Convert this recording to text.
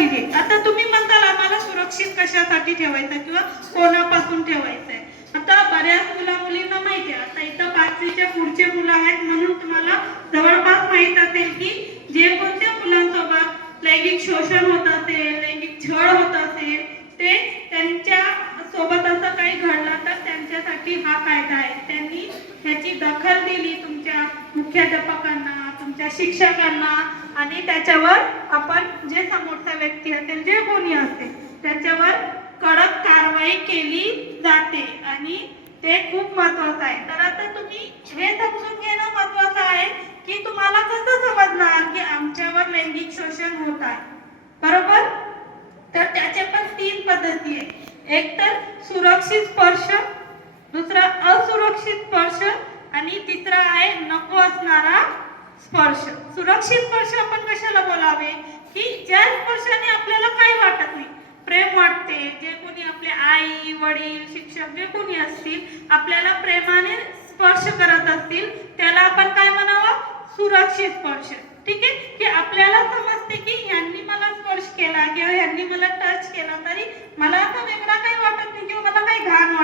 महत्वाची आहे. आता तुम्ही म्हणताल आम्हाला सुरक्षित कशासाठी ठेवायचं किंवा कोणापासून ठेवायचंय. आता बऱ्याच मुलींना माहिती आहे, आता इथं 5वीच्या पुढचे मुलं आहेत म्हणून तुम्हाला जवळपास माहित असेल की जे कोणत्या मुलांसोबत लैंगिक शोषण होत असेल, लैंगिक छळ होत असेल, ते त्यांच्या सोबत असं काही घडलं तर त्यांच्यासाठी हा कायदा आहे. त्यांनी ह्याची दखल दिली तुमच्या मुख्याध्यापकांना, तुमच्या शिक्षकांना, आणि त्याच्यावर आपण जे समोरचा व्यक्ती असेल, जे कोणी असेल, त्याच्यावर कडक कारवाई केली जाते आणि ते खूप महत्वाचं आहे. तर आता तुम्ही हे समजून घेणं महत्वाचं आहे की तुम्हाला कसं समजणार की आमच्यावर लैंगिक शोषण होत आहे, बरोबर? तर त्याच्या पण 3 पद्धती आहेत. एक तर सुरक्षित स्पर्श, दुसरा असुरक्षित स्पर्श, आणि तिसरा आहे नको असणारा स्पर्श. सुरक्षित स्पर्श आपण कशाला बोलावे की ज्या स्पर्शाने आपल्याला काही वाटत नाही, प्रेम वाटते, जे कोणी आपले आई वडील शिक्षक जे कोणी असतील आपल्याला प्रेमाने स्पर्श करत असतील त्याला आपण काय म्हणावं, सुरक्षित स्पर्श. ठीक आहे, की आपल्याला समजते की यांनी मला स्पर्श केला किंवा यांनी मला टच केला तरी मला आता वेगळा काही वाटत नाही किंवा मला काही घाण